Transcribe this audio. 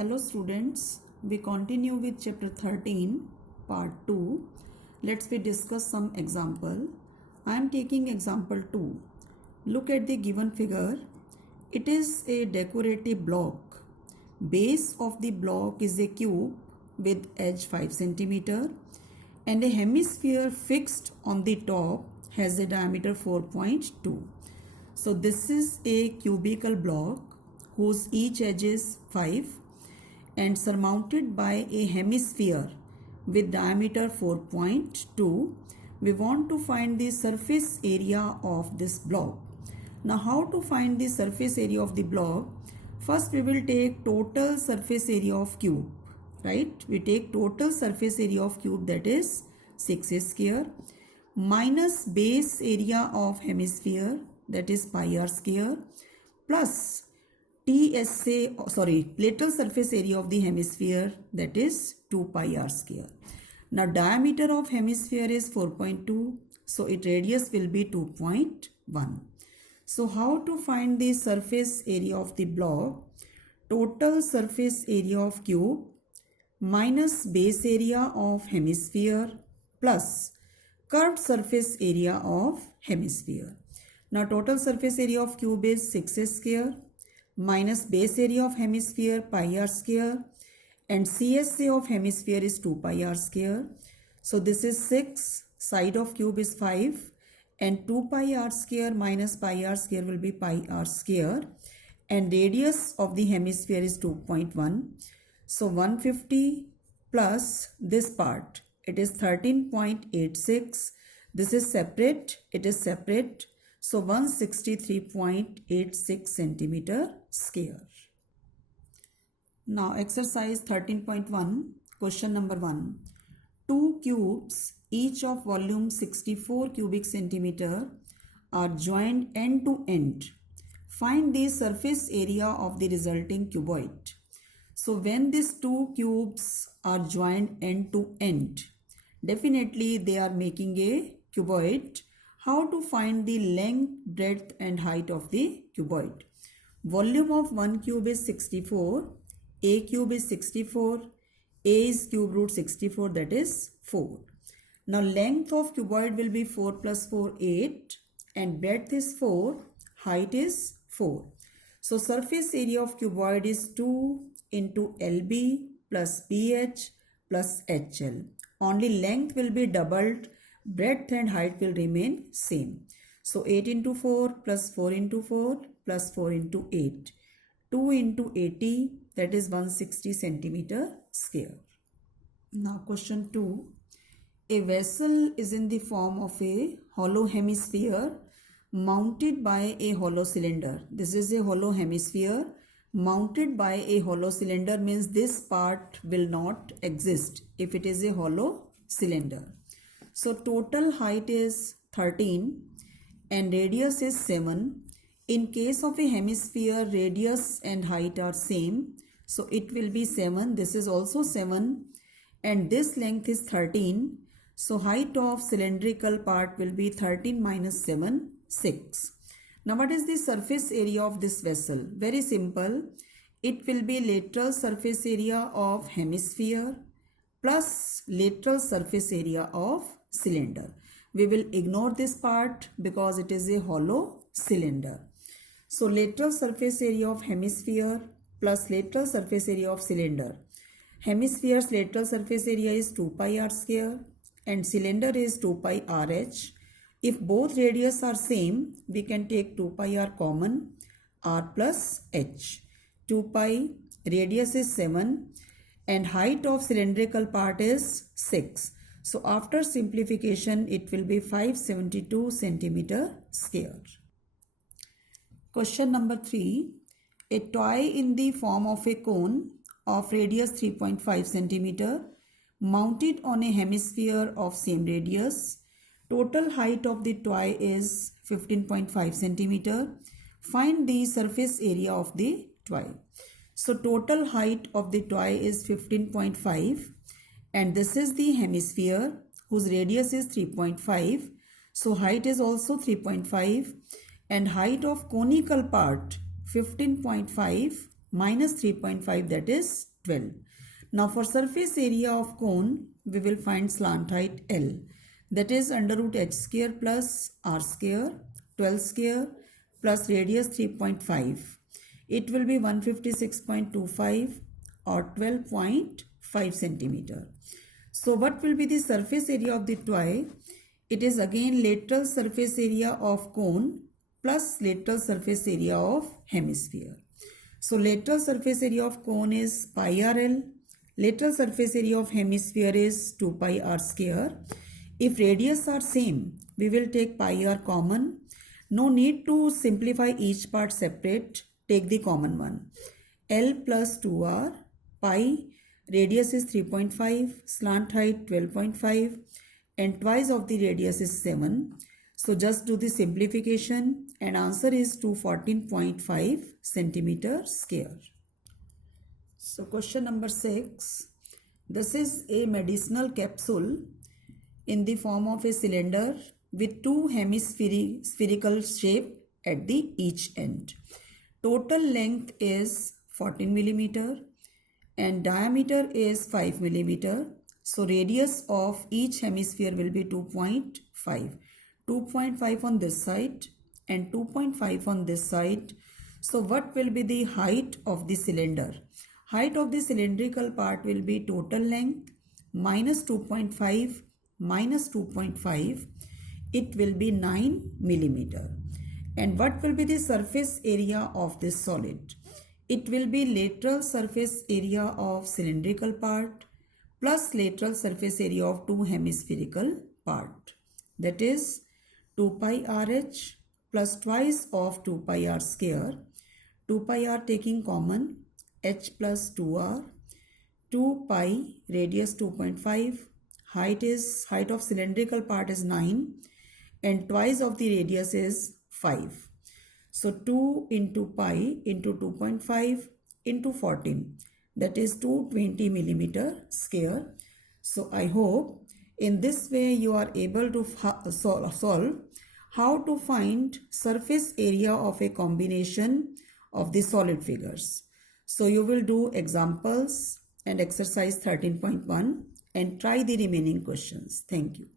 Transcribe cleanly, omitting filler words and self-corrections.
Hello students, we continue with chapter 13 part 2. Let's discuss some example. I am taking example 2. Look at the given figure. It is a decorative block. Base of the block is a cube with edge 5 cm and a hemisphere fixed on the top has a diameter 4.2. So this is a cubical block whose each edge is 5 and surmounted by a hemisphere with diameter 4.2. We want to find the surface area of this block. Now how to find the surface area of the block? First we will take total surface area of cube, right? We take total surface area of cube, that is 6 square, minus base area of hemisphere, that is pi r square, plus lateral surface area of the hemisphere, that is 2 pi r square. Now diameter of hemisphere is 4.2, so its radius will be 2.1. So how to find the surface area of the block? Total surface area of cube minus base area of hemisphere plus curved surface area of hemisphere. Now total surface area of cube is 6 square minus base area of hemisphere pi r square and CSA of hemisphere is 2 pi r square. So this is 6, side of cube is 5 and 2 pi r square minus pi r square will be pi r square and radius of the hemisphere is 2.1. So 150 plus this part, it is 13.86. This is separate, it is separate. So 163.86 centimeter square. Now exercise 13.1, question number 1. Two cubes, each of volume 64 cubic centimeter, are joined end to end. Find the surface area of the resulting cuboid. So when these two cubes are joined end to end, definitely they are making a cuboid. How to find the length, breadth and height of the cuboid? Volume of one cube is 64, a cube is 64, a is cube root 64, that is 4. Now length of cuboid will be 4 plus 4, 8 and breadth is 4, height is 4. So surface area of cuboid is 2 into LB plus BH plus HL. Only length will be doubled, breadth and height will remain same. So 8 into 4 plus 4 into 4 plus 4 into 8. 2 into 80, that is 160 centimeter square. Now question 2. A vessel is in the form of a hollow hemisphere mounted by a hollow cylinder. This is a hollow hemisphere mounted by a hollow cylinder, means this part will not exist if it is a hollow cylinder. So total height is 13 and radius is 7. In case of a hemisphere, radius and height are same. So it will be 7. This is also 7 and this length is 13. So height of cylindrical part will be 13 minus 7, 6. Now what is the surface area of this vessel? Very simple. It will be lateral surface area of hemisphere plus lateral surface area of cylinder. We will ignore this part because it is a hollow cylinder. So lateral surface area of hemisphere plus lateral surface area of cylinder. Hemisphere's lateral surface area is 2 pi r square and cylinder is 2 pi RH. If both radius are same, we can take 2 pi r common, r plus h. 2 pi, radius is 7 and height of cylindrical part is 6. So after simplification, it will be 572 centimeter square. Question number 3. A toy in the form of a cone of radius 3.5 centimeter mounted on a hemisphere of same radius. Total height of the toy is 15.5 centimeter. Find the surface area of the toy. So total height of the toy is 15.5 and this is the hemisphere whose radius is 3.5. So height is also 3.5 and height of conical part 15.5 minus 3.5, that is 12. Now for surface area of cone, we will find slant height L, that is under root h square plus r square, 12 square plus radius 3.5. It will be 156.25 or 12.5 centimeter. So what will be the surface area of the toy? It is again lateral surface area of cone plus lateral surface area of hemisphere. So lateral surface area of cone is pi RL, lateral surface area of hemisphere is 2 pi r square. If radius are same, we will take pi r common. No need to simplify each part separate, take the common one. L plus 2r, pi, radius is 3.5, slant height 12.5 and twice of the radius is 7. So just do the simplification and answer is 214.5 centimeter square. So question number 6. This is a medicinal capsule in the form of a cylinder with two hemispherical shape at the each end. Total length is 14 millimeter and diameter is 5 millimeter. So radius of each hemisphere will be 2.5. 2.5 on this side and 2.5 on this side. So what will be the height of the cylinder? Height of the cylindrical part will be total length minus 2.5 minus 2.5. It will be 9 millimeter. And what will be the surface area of this solid? It will be lateral surface area of cylindrical part plus lateral surface area of two hemispherical part. That is 2 pi RH plus twice of 2 pi r square. 2 pi r taking common, h plus 2r. 2 pi, radius 2.5. Height of cylindrical part is 9 and twice of the radius is 5. So 2 into pi into 2.5 into 14, that is 220 millimeter square. So I hope in this way you are able to solve how to find surface area of a combination of the solid figures. So you will do examples and exercise 13.1 and try the remaining questions. Thank you.